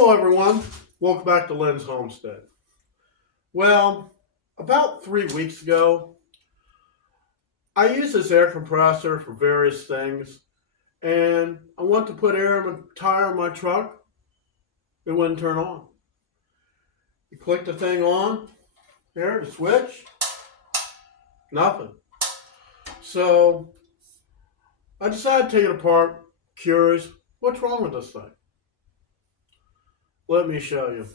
Hello everyone, welcome back to Lynn's Homestead. Well, about 3 weeks ago, I used this air compressor for various things, and I went to put air in the tire on my truck. It wouldn't turn on. You click the thing on, there, the switch, nothing. So I decided to take it apart, curious, what's wrong with this thing? Let me show you.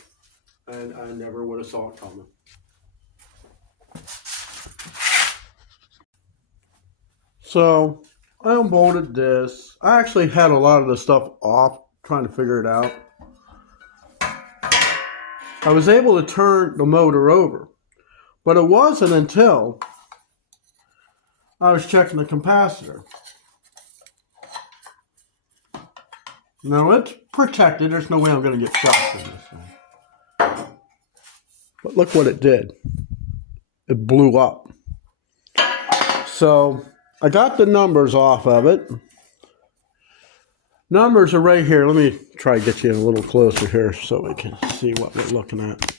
And I never would have saw it coming. So I unbolted this. I actually had a lot of the stuff off, trying to figure it out. I was able to turn the motor over, but it wasn't until I was checking the capacitor. Now it's protected. There's no way I'm going to get shocked in this thing. But look what it did. It blew up. So I got the numbers off of it. Numbers are right here. Let me try to get you in a little closer here so we can see what we're looking at.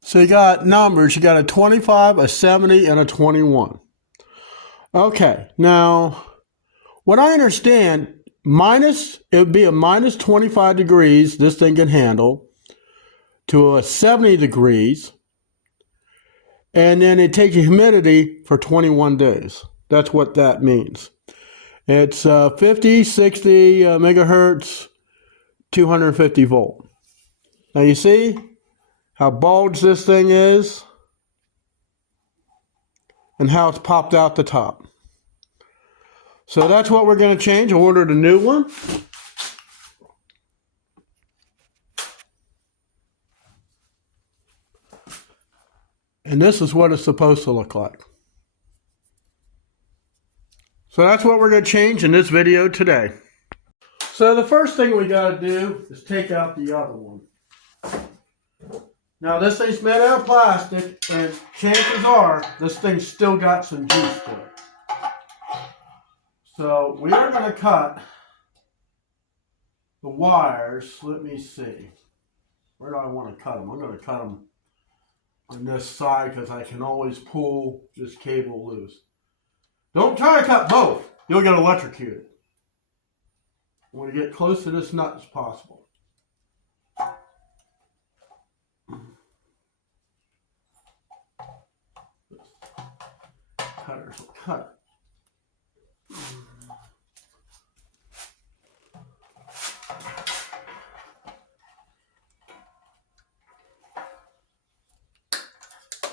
So you got numbers, you got a 25, a 70, and a 21. Okay, now, what I understand, it would be a minus 25 degrees, this thing can handle, to a 70 degrees, and then it takes a humidity for 21 days. That's what that means. It's 50, 60 megahertz, 250 volt. Now you see how bulged this thing is and how it's popped out the top. So that's what we're going to change. I ordered a new one. And this is what it's supposed to look like. So that's what we're going to change in this video today. So the first thing we got to do is take out the other one. Now this thing's made out of plastic, and chances are this thing's still got some juice to it. So we are going to cut the wires. Let me see. Where do I want to cut them? I'm going to cut them on this side because I can always pull this cable loose. Don't try to cut both. You'll get electrocuted. I want to get close to this nut as possible. Cutters will cut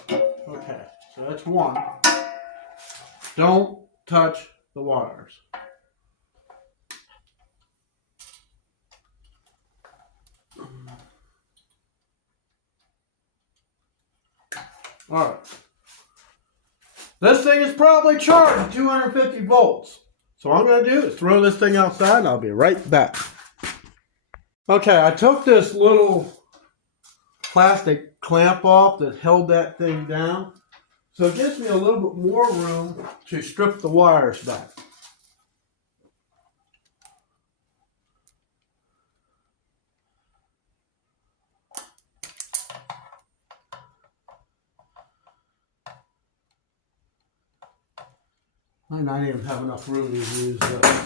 it. Okay, so that's one. Don't touch the wires. All right. This thing is probably charged 250 volts. So what I'm going to do is throw this thing outside and I'll be right back. Okay, I took this little plastic clamp off that held that thing down. So it gives me a little bit more room to strip the wires back. I might not even have enough room to use this.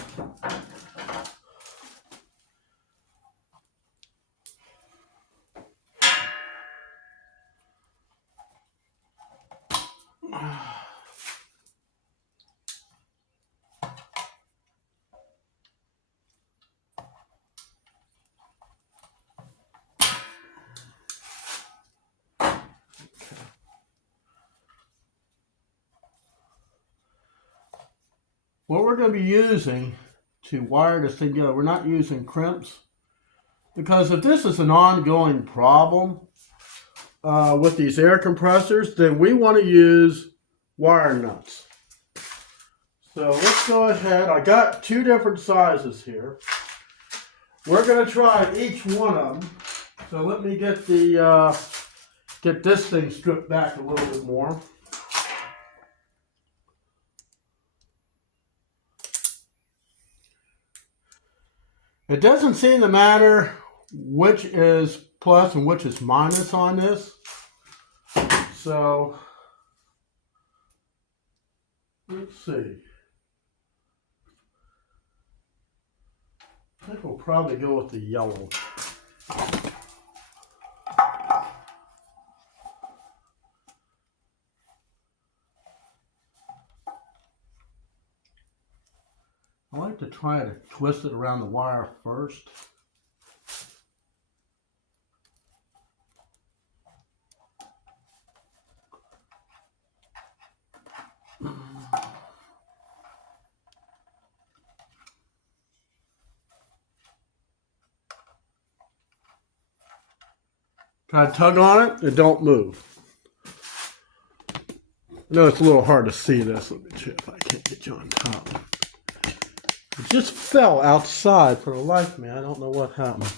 What we're going to be using to wire this thing together, we're not using crimps, because if this is an ongoing problem with these air compressors, then we want to use wire nuts. So let's go ahead. I got two different sizes here. We're going to try each one of them. So let me get the get this thing stripped back a little bit more. It doesn't seem to matter which is plus and which is minus on this. So, let's see. I think we'll probably go with the yellow. I like to try to twist it around the wire first. Try to tug on it and don't move. I know it's a little hard to see this. Let me see if I can't get you on top. It just fell outside for the life of me. I don't know what happened.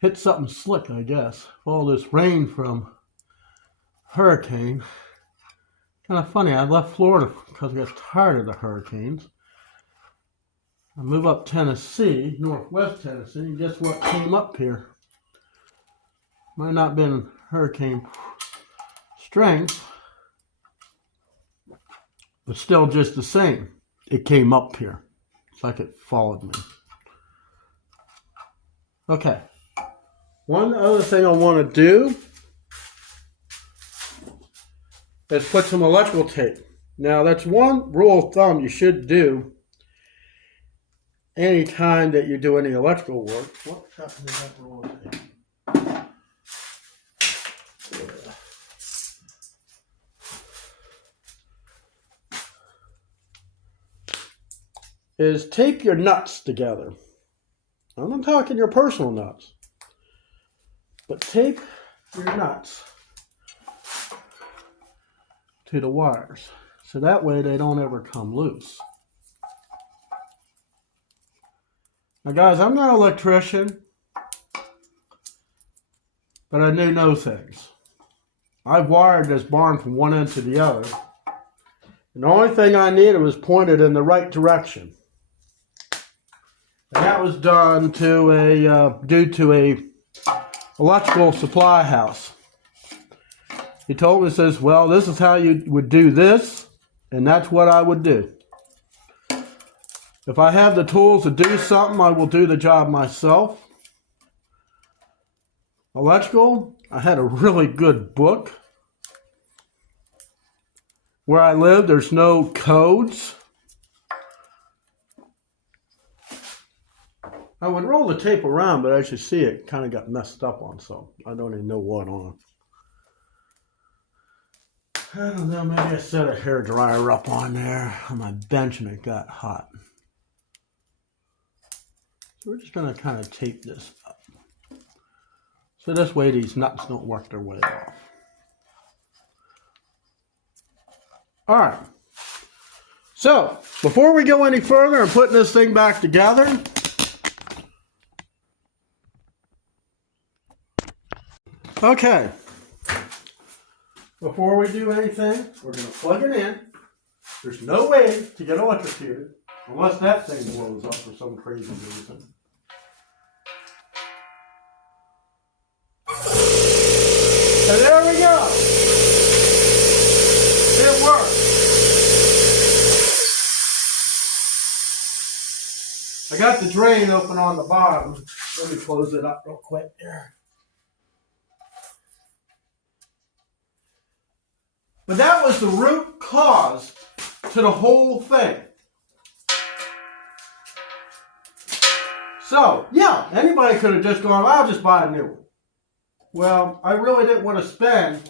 Hit something slick, I guess. All this rain from hurricane. Kind of funny, I left Florida because I got tired of the hurricanes. I moved up Tennessee, northwest Tennessee, and guess what came up here? Might not have been hurricane strength, but still just the same. It came up here. It's like it followed me. Okay. One other thing I want to do is put some electrical tape. Now, that's one rule of thumb you should do anytime that you do any electrical work. What happened to that roll of tape? Is tape your nuts together. I'm not talking your personal nuts, but tape your nuts to the wires so that way they don't ever come loose. Now guys, I'm not an electrician, but I do know things. I've wired this barn from one end to the other, and the only thing I needed was pointed in the right direction. And that was done to due to a electrical supply house. He told me, says, well, this is how you would do this, and that's what I would do. If I have the tools to do something, I will do the job myself. Electrical, I had a really good book. Where I live, there's no codes. I would roll the tape around, but as you see, it kind of got messed up on, so I don't even know what on. I don't know, maybe I set a hairdryer up on there on my bench and it got hot. So we're just going to kind of tape this up. So this way these nuts don't work their way off. All right. So before we go any further and putting this thing back together, okay, before we do anything, we're going to plug it in. There's no way to get electrocuted unless that thing blows up for some crazy reason. And there we go. It works. I got the drain open on the bottom. Let me close it up real quick there. But that was the root cause to the whole thing. So, yeah, anybody could have just gone, I'll just buy a new one. Well, I really didn't want to spend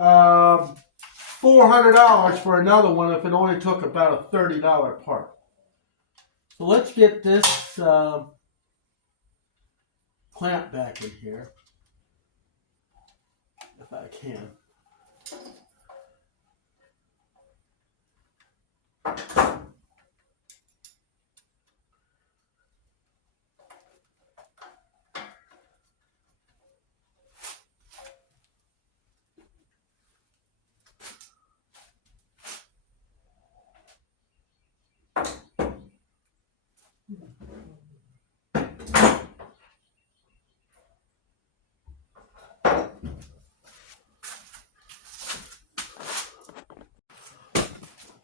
$400 for another one if it only took about a $30 part. So let's get this clamp back in here, if I can.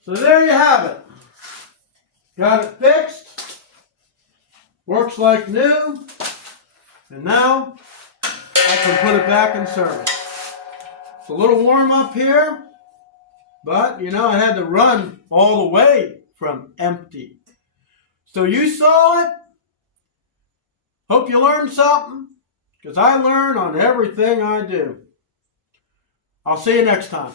So there you have it. Got it fixed. Works like new. And now I can put it back in service. It's a little warm up here, but you know, I had to run all the way from empty. So you saw it. Hope you learned something, because I learn on everything I do. I'll see you next time.